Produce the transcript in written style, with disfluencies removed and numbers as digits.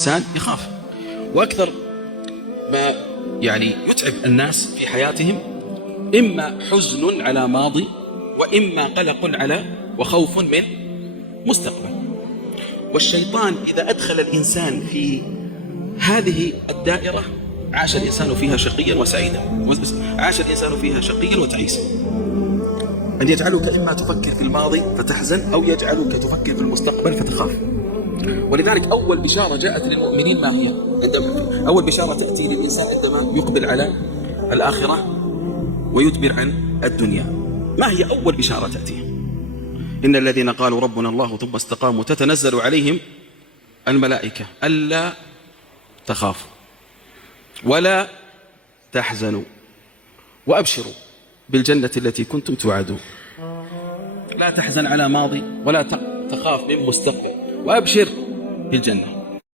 الإنسان يخاف. وأكثر ما يتعب الناس في حياتهم إما حزن على ماضي، وإما قلق على وخوف من مستقبل. والشيطان إذا أدخل الإنسان في هذه الدائرة عاش الإنسان فيها شقيا وسعيدا، عاش الإنسان فيها شقيا وتعيسا. أن يجعلك إما تفكر في الماضي فتحزن، أو يجعلك تفكر في المستقبل فتخاف. ولذلك أول بشارة جاءت للمؤمنين ما هي؟ أول بشارة تأتي للإنسان عندما يقبل على الآخرة ويدبر عن الدنيا. ما هي أول بشارة تأتيه؟ إن الذين قالوا ربنا الله ثم استقاموا تتنزل عليهم الملائكة ألا تخافوا ولا تحزنوا وأبشروا بالجنة التي كنتم توعدون. لا تحزن على ماضي ولا تخاف من مستقبل، وأبشر بالجنة.